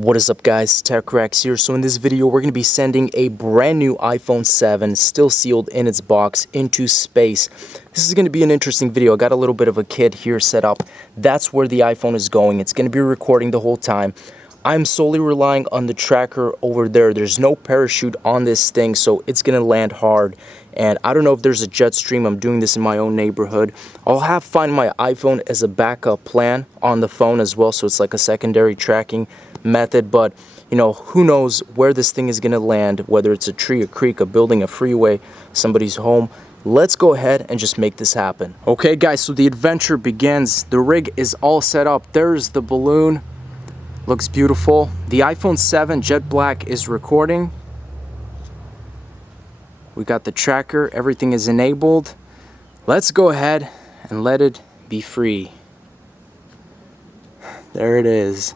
What is up, guys? TechRex here. So in this video we're going to be sending a brand new iPhone 7 still sealed in its box into space. This is going to be an interesting video. I got a little bit of a kit here set up. That's where the iPhone is going. It's going to be recording the whole time. I'm solely relying on the tracker over there. There's no parachute on this thing, so it's going to land hard. And I don't know if there's a jet stream. I'm doing this in my own neighborhood. I'll find my iPhone as a backup plan on the phone as well, so it's like a secondary tracking method. But you know, who knows where this thing is going to land, whether it's a tree, a creek, a building, a freeway, somebody's home. Let's go ahead and just make this happen. Okay guys, so the adventure begins. The rig is all set up. There's the balloon. Looks beautiful. The iPhone 7 jet black is recording. We got the tracker, everything is enabled. Let's go ahead and let it be free. There it is.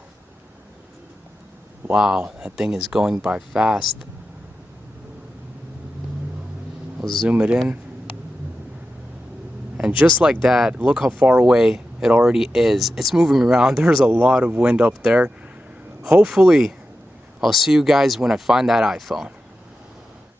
Wow, that thing is going by fast. We'll zoom it in. And just like that, look how far away it already is. It's moving around. There's a lot of wind up there. Hopefully, I'll see you guys when I find that iPhone.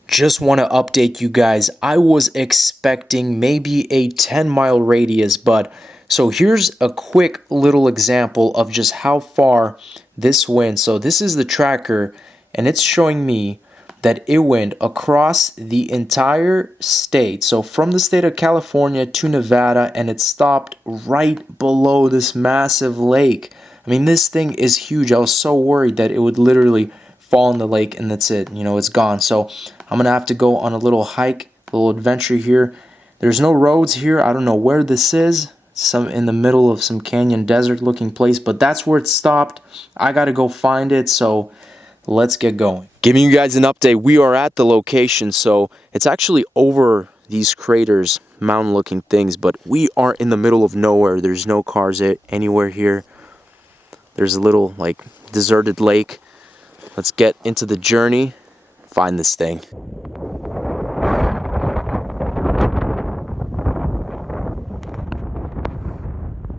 Just want to update you guys. I was expecting maybe a 10-mile radius, but so here's a quick little example of just how far this went. So this is the tracker, and it's showing me that it went across the entire state. So from the state of California to Nevada, and it stopped right below this massive lake. I mean, this thing is huge. I was so worried that it would literally fall in the lake and that's it. You know, it's gone. So I'm gonna have to go on a little hike, a little adventure here. There's no roads here. I don't know where this is. Some in the middle of some canyon desert looking place, but that's where it stopped. I gotta go find it, so let's get going. Giving you guys an update. We are at the location, so it's actually over these craters, mountain looking things, but we are in the middle of nowhere. There's no cars anywhere here. There's a little like deserted lake. Let's get into the journey, find this thing.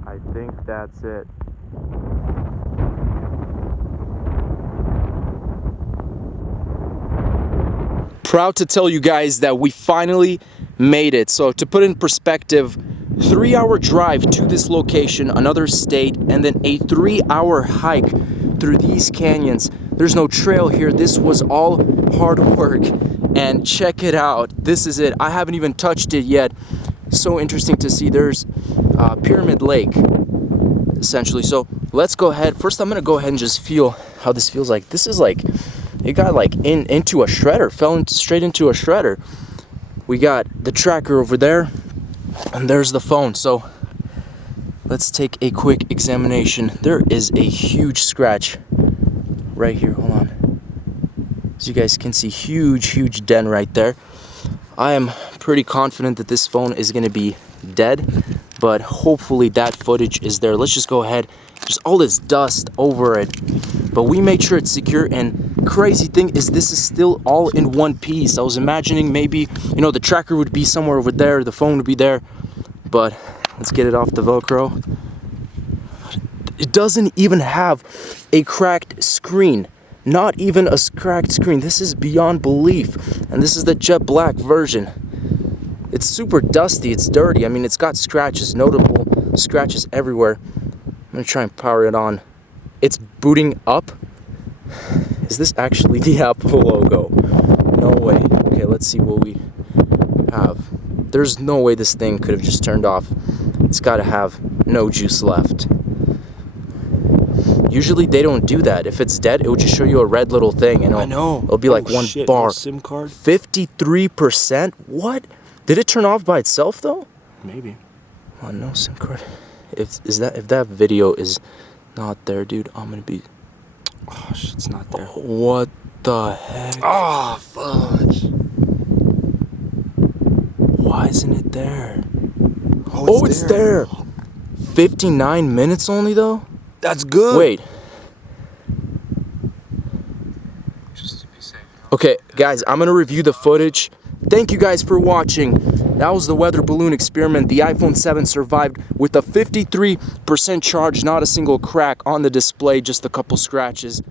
I think that's it. Proud to tell you guys that we finally made it. So to put in perspective, 3-hour drive to this location, another state, and then a 3-hour hike through these canyons. There's no trail here. This was all hard work, and check it out. This is it. I haven't even touched it yet. So interesting to see. There's Pyramid Lake, essentially. So let's go ahead. First, I'm gonna go ahead and just feel how this feels like. This is like, it got like into a shredder, straight into a shredder. We got the tracker over there, and there's the phone. So let's take a quick examination. There is a huge scratch right here. Hold on. As you guys can see, huge dent right there. I am pretty confident that this phone is going to be dead, but hopefully that footage is there. Let's just go ahead. There's all this dust over it, but we made sure it's secure. And crazy thing is, this is still all in one piece. I was imagining maybe, you know, the tracker would be somewhere over there, the phone would be there, but let's get it off the Velcro. It doesn't even have a cracked screen. Not even a cracked screen. This is beyond belief. And this is the jet black version. It's super dusty. It's dirty. I mean, it's got scratches, notable scratches everywhere. I'm going to try and power it on. It's booting up. Is this actually the Apple logo? No way. Okay, let's see what we have. There's no way this thing could have just turned off. It's got to have no juice left. Usually they don't do that. If it's dead, it would just show you a red little thing, and it'll be like one bar. No SIM card. 53%? What? Did it turn off by itself though? Maybe. Oh, no SIM card. If that video is not there, dude, I'm gonna be. Oh, it's not there. What the heck? Oh, fudge. Why isn't it there? Oh, it's there. 59 minutes only though? That's good. Wait. Just to be safe. Okay, guys, I'm going to review the footage. Thank you guys for watching. That was the weather balloon experiment. The iPhone 7 survived with a 53% charge, not a single crack on the display, just a couple scratches.